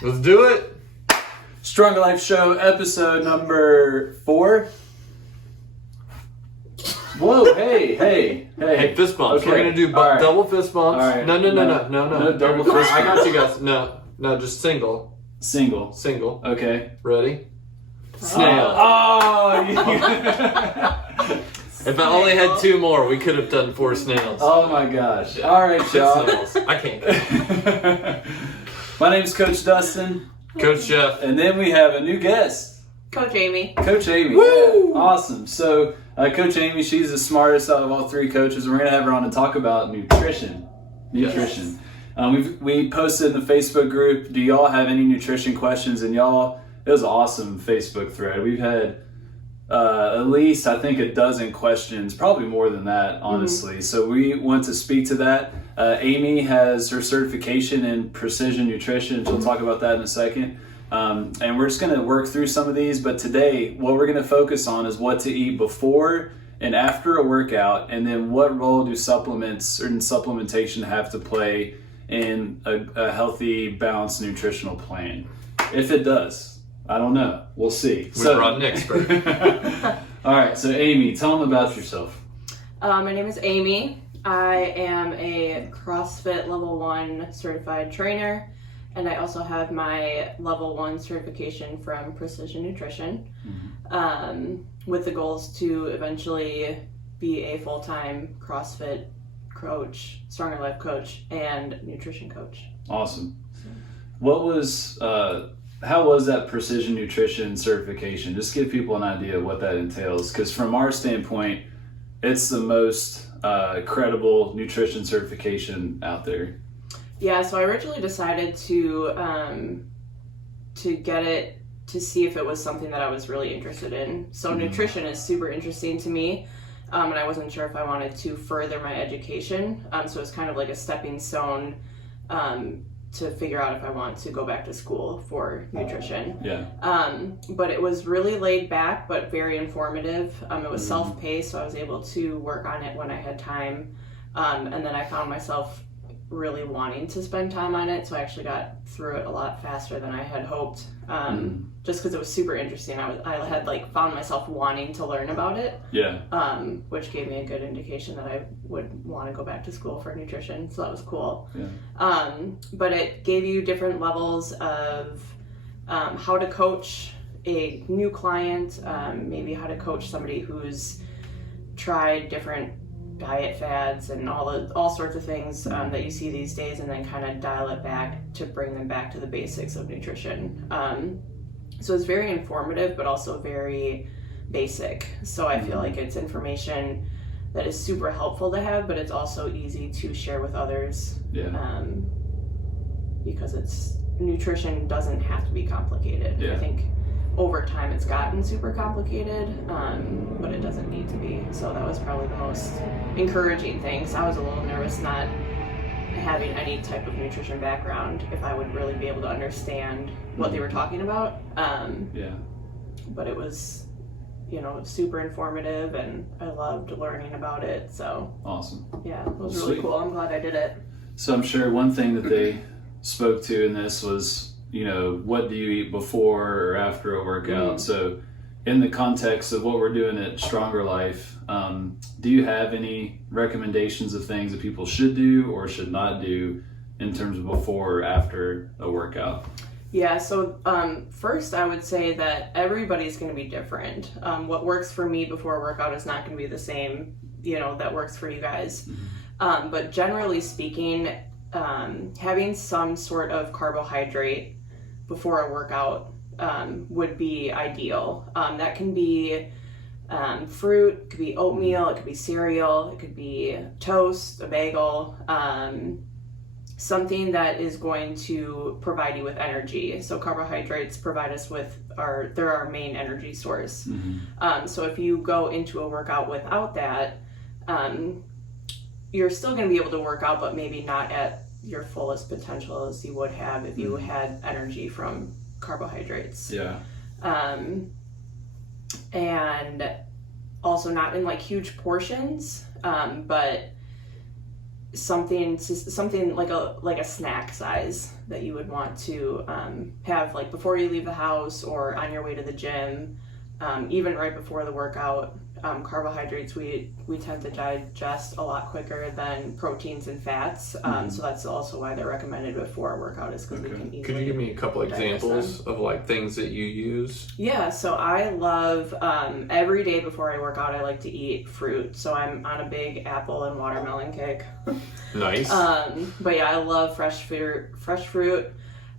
Let's do it. StrongerLife Show, episode number 4. Whoa, hey. Hey, fist bumps. Okay. We're going to do double fist bumps. All right. No. No double fist I got bumps. you guys. No, just single. Single. Okay. Ready? Snail. If I only had 2 more, we could have done 4 snails. Oh my gosh. All right, y'all. Snails. I can't. My name's Coach Dustin. Coach Jeff. And then we have a new guest. Coach Amy. Coach Amy. Woo! Yeah, awesome. So, Coach Amy, she's the smartest out of all 3 coaches. We're going to have her on to talk about nutrition. Yes. We posted in the Facebook group, do y'all have any nutrition questions? And y'all, it was an awesome Facebook thread. We've had at least, I think, a dozen questions, probably more than that, honestly. Mm-hmm. So we want to speak to that. Amy has her certification in precision nutrition. She'll talk about that in a second. And we're just going to work through some of these. But today, what we're going to focus on is what to eat before and after a workout, and then what role do supplements or supplementation have to play in a healthy, balanced nutritional plan. If it does, I don't know. We'll see. We brought an expert. All right, so Amy, tell them about yourself. My name is Amy. I am a CrossFit Level 1 certified trainer, and I also have my Level 1 certification from Precision Nutrition, with the goals to eventually be a full-time CrossFit coach, StrongerLife coach, and nutrition coach. Awesome. How was that Precision Nutrition certification? Just give people an idea of what that entails, because from our standpoint, it's the most credible nutrition certification out there. Yeah, so I originally decided to get it to see if it was something that I was really interested in. So nutrition is super interesting to me, and I wasn't sure if I wanted to further my education. So it's kind of like a stepping stone to figure out if I want to go back to school for nutrition. Yeah. But it was really laid back, but very informative. It was self-paced, so I was able to work on it when I had time. And then I found myself really wanting to spend time on it, so I actually got through it a lot faster than I had hoped, just because it was super interesting. I had found myself wanting to learn about it, which gave me a good indication that I would want to go back to school for nutrition, so that was cool. But it gave you different levels of how to coach a new client, maybe how to coach somebody who's tried different diet fads and all sorts of things that you see these days, and then kind of dial it back to bring them back to the basics of nutrition. So it's very informative, but also very basic. So I feel like it's information that is super helpful to have, but it's also easy to share with others. Because nutrition doesn't have to be complicated. I think over time it's gotten super complicated, but it doesn't need to be. So that was probably the most encouraging thing. So I was a little nervous not having any type of nutrition background, if I would really be able to understand what they were talking about. But it was, super informative, and I loved learning about it. So awesome. Yeah, it was really cool. I'm glad I did it. So I'm sure one thing that they spoke to in this was, what do you eat before or after a workout? So in the context of what we're doing at StrongerLife, do you have any recommendations of things that people should do or should not do in terms of before or after a workout? Yeah, so first I would say that everybody's going to be different. What works for me before a workout is not going to be the same, that works for you guys. But generally speaking, having some sort of carbohydrate before a workout would be ideal. That can be fruit, it could be oatmeal, it could be cereal, it could be toast, a bagel, something that is going to provide you with energy. So carbohydrates provide us with they're our main energy source. So if you go into a workout without that, you're still going to be able to work out, but maybe not at your fullest potential as you would have if you had energy from carbohydrates. And also not in huge portions, but something like a snack size that you would want to have like before you leave the house or on your way to the gym, even right before the workout. Carbohydrates we tend to digest a lot quicker than proteins and fats, so that's also why they're recommended before a workout, is because we can easily. Could you give me a couple examples of like things that you use? Yeah, so I love every day before I work out, I like to eat fruit. So I'm on a big apple and watermelon kick. Nice. But yeah, I love fresh fruit.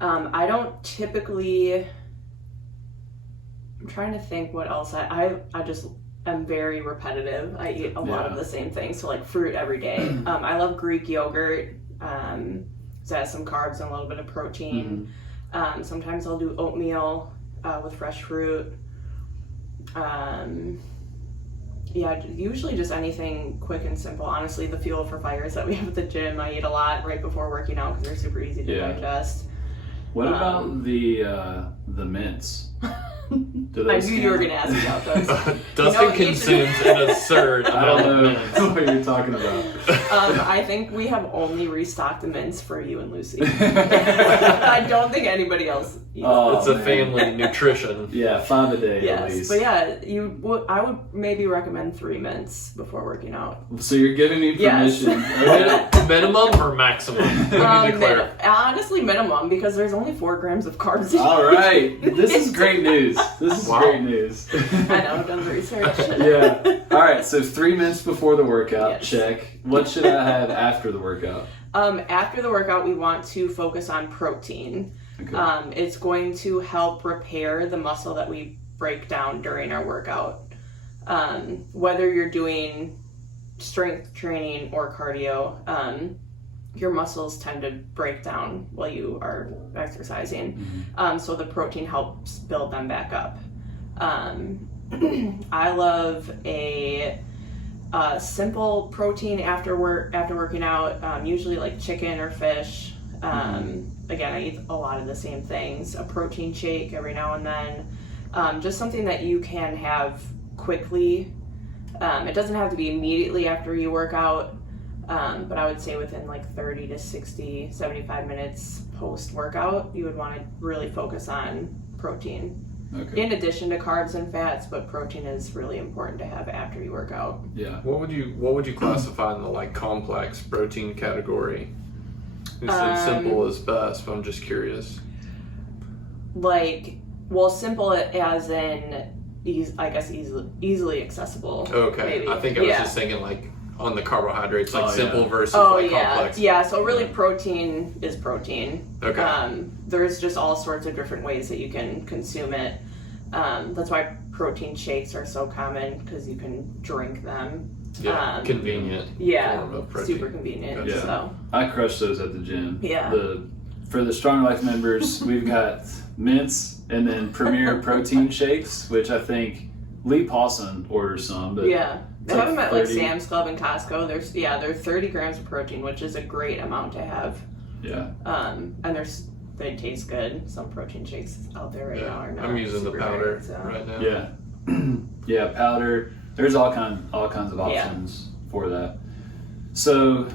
I don't typically. I'm trying to think what else I just. I'm very repetitive. I eat a lot of the same things, so like fruit every day. I love Greek yogurt. So it has some carbs and a little bit of protein. Sometimes I'll do oatmeal with fresh fruit. Yeah, usually just anything quick and simple. Honestly, the fuel for fires that we have at the gym, I eat a lot right before working out because they're super easy to digest. What about the mints? I knew you were going to ask me about those. Dustin consumes an absurd amount I don't know of mints. what you're talking about. I think we have only restocked the mints for you and Lucy. I don't think anybody else eats them. It's a family nutrition. Yeah, 5 a day at least. But yeah, I would maybe recommend 3 mints before working out. So you're giving me permission. Yes. Minimum or maximum? Honestly, minimum, because there's only 4 grams of carbs in All right. This is great news. This is great news. I know, I've done the research. Yeah. All right, so 3 minutes before the workout, Yes. check. What should I have after the workout? After the workout, we want to focus on protein. Okay. It's going to help repair the muscle that we break down during our workout. Whether you're doing strength training or cardio, your muscles tend to break down while you are exercising. So the protein helps build them back up. I love a simple protein after working out, usually like chicken or fish. Again, I eat a lot of the same things. A protein shake every now and then. Just something that you can have quickly. It doesn't have to be immediately after you work out, but I would say within like 30 to 60, 75 minutes post-workout, you would want to really focus on protein. Okay. In addition to carbs and fats, but protein is really important to have after you work out. Yeah. What would you classify in the like complex protein category? You said simple is best, but I'm just curious. Simple as in, easily accessible. Okay, maybe. I think I was just thinking like on the carbohydrates, like simple versus complex. Yeah, so really protein is protein. Okay. There's just all sorts of different ways that you can consume it. That's why protein shakes are so common, because you can drink them. Yeah, convenient. Yeah, form of protein. super convenient. Yeah. So. I crush those at the gym. Yeah. For the StrongerLife members, we've got mints and then Premier protein shakes, which I think Lee Pawson orders some. But yeah, they have them at 30. like Sam's Club and Costco. They're 30 grams of protein, which is a great amount to have. Yeah. And they taste good. Some protein shakes out there right now are not. I'm using the super powder great, so. right now. Yeah. Yeah, powder. There's all kinds of options for that. So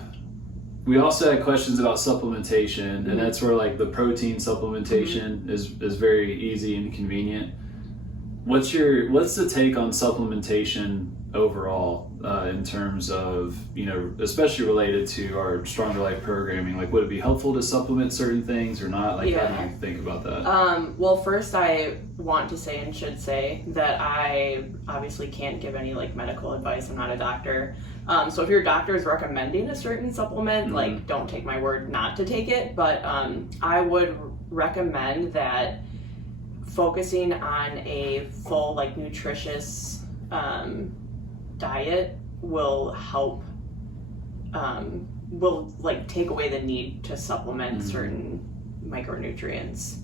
we also had questions about supplementation, and that's where like the protein supplementation is very easy and convenient. What's the take on supplementation overall in terms of, especially related to our StrongerLife programming? Like, would it be helpful to supplement certain things or not? Like, how do you think about that? Well, first I want to say and should say that I obviously can't give any like medical advice. I'm not a doctor. So if your doctor is recommending a certain supplement, like don't take my word not to take it. But I would recommend that focusing on a full like nutritious diet will help will like take away the need to supplement certain micronutrients,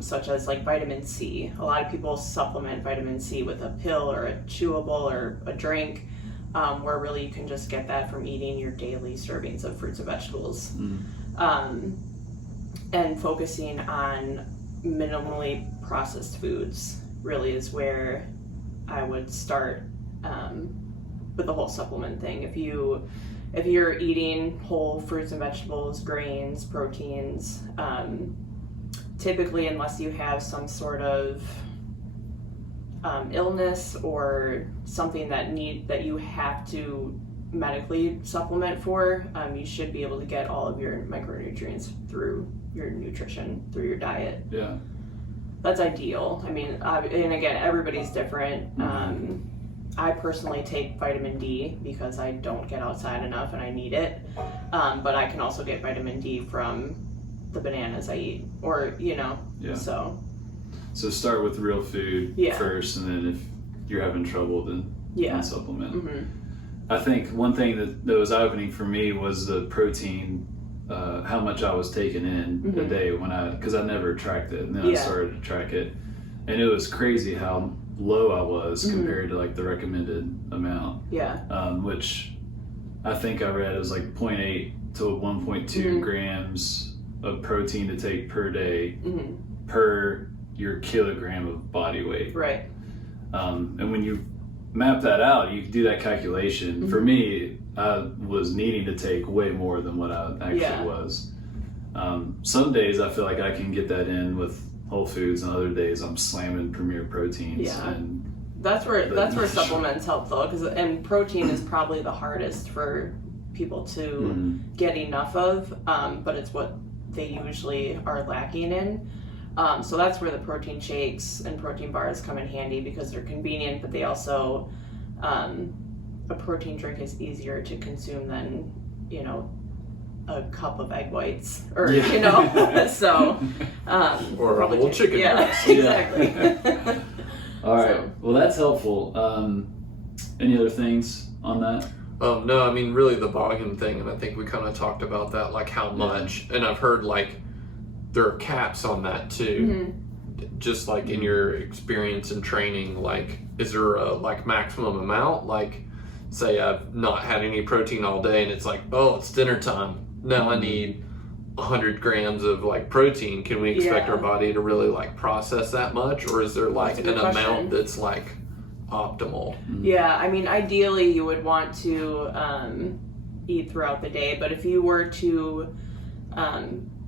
such as like vitamin C. A lot of people supplement vitamin C with a pill or a chewable or a drink, where really you can just get that from eating your daily servings of fruits and vegetables. And focusing on minimally processed foods really is where I would start with the whole supplement thing. If you if you're eating whole fruits and vegetables, grains, proteins, typically, unless you have some sort of illness or something that you have to medically supplement for, you should be able to get all of your micronutrients through your nutrition, through your diet. Yeah. That's ideal. I mean, and again, everybody's different. I personally take vitamin D because I don't get outside enough and I need it. But I can also get vitamin D from the bananas I eat, or, Yeah. So start with real food first, and then if you're having trouble, then supplement. Mm-hmm. I think one thing that was eye-opening for me was the protein, how much I was taking in a day because I never tracked it, and then I started to track it, and it was crazy how low I was compared to like the recommended amount. Which I think I read it was like 0.8 to 1.2 grams of protein to take per day per your kilogram of body weight. Right. And when you map that out, you can do that calculation. For me, I was needing to take way more than what I actually was. Some days I feel like I can get that in with Whole Foods, and other days I'm slamming Premier Proteins. And that's where supplements help though, and protein is probably the hardest for people to get enough of, but it's what they usually are lacking in. So that's where the protein shakes and protein bars come in handy, because they're convenient, but they also, a protein drink is easier to consume than, a cup of egg whites, or, so. Or a whole chicken. Yeah, exactly. All right. Well, that's helpful. Any other things on that? No, I mean, really the boggin thing, and I think we kind of talked about that, like how much, and I've heard like there are caps on that too. Just like in your experience and training, like is there a like maximum amount? Like say I've not had any protein all day and it's like, oh, it's dinner time, now I need 100 grams of like protein. Can we expect our body to really like process that much, or is there like an amount that's like optimal? Yeah, I mean, ideally you would want to eat throughout the day, but if you were to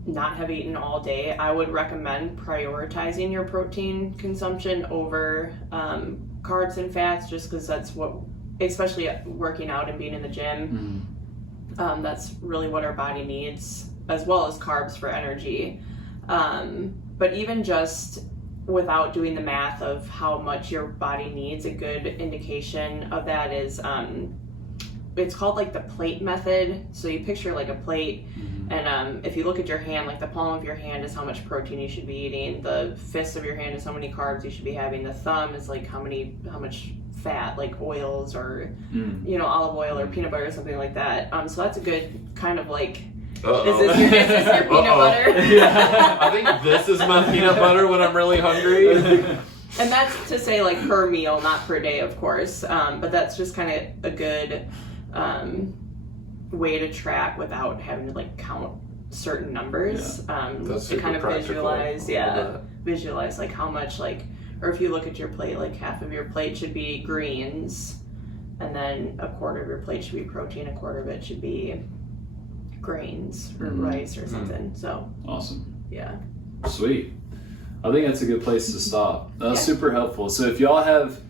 not have eaten all day, I would recommend prioritizing your protein consumption over carbs and fats, just because that's what, especially working out and being in the gym, that's really what our body needs, as well as carbs for energy. But even just without doing the math of how much your body needs, a good indication of that is it's called like the plate method. So you picture like a plate, and if you look at your hand, like the palm of your hand is how much protein you should be eating, the fist of your hand is how many carbs you should be having, the thumb is like how much fat, like oils or olive oil or peanut butter or something like that. So that's a good kind of like, is this your peanut butter? I think this is my peanut butter when I'm really hungry. And that's to say like per meal, not per day, of course. But that's just kind of a good way to track without having to like count certain numbers. To kind of visualize like how much, like, or if you look at your plate, like half of your plate should be greens, and then a quarter of your plate should be protein, a quarter of it should be grains or rice or something. So awesome. Yeah. Sweet. I think that's a good place to stop. That's super helpful. So if y'all have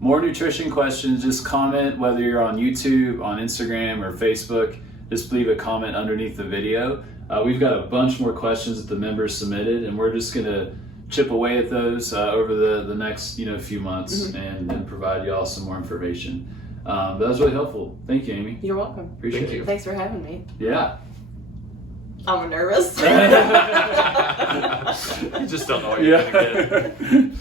more nutrition questions, just comment, whether you're on YouTube, on Instagram, or Facebook, just leave a comment underneath the video. We've got a bunch more questions that the members submitted, and we're just gonna chip away at those over the next few months and provide y'all some more information. But that was really helpful. Thank you, Amy. You're welcome. Appreciate it. Thanks for having me. Yeah. I'm nervous. You just don't know what you're gonna get.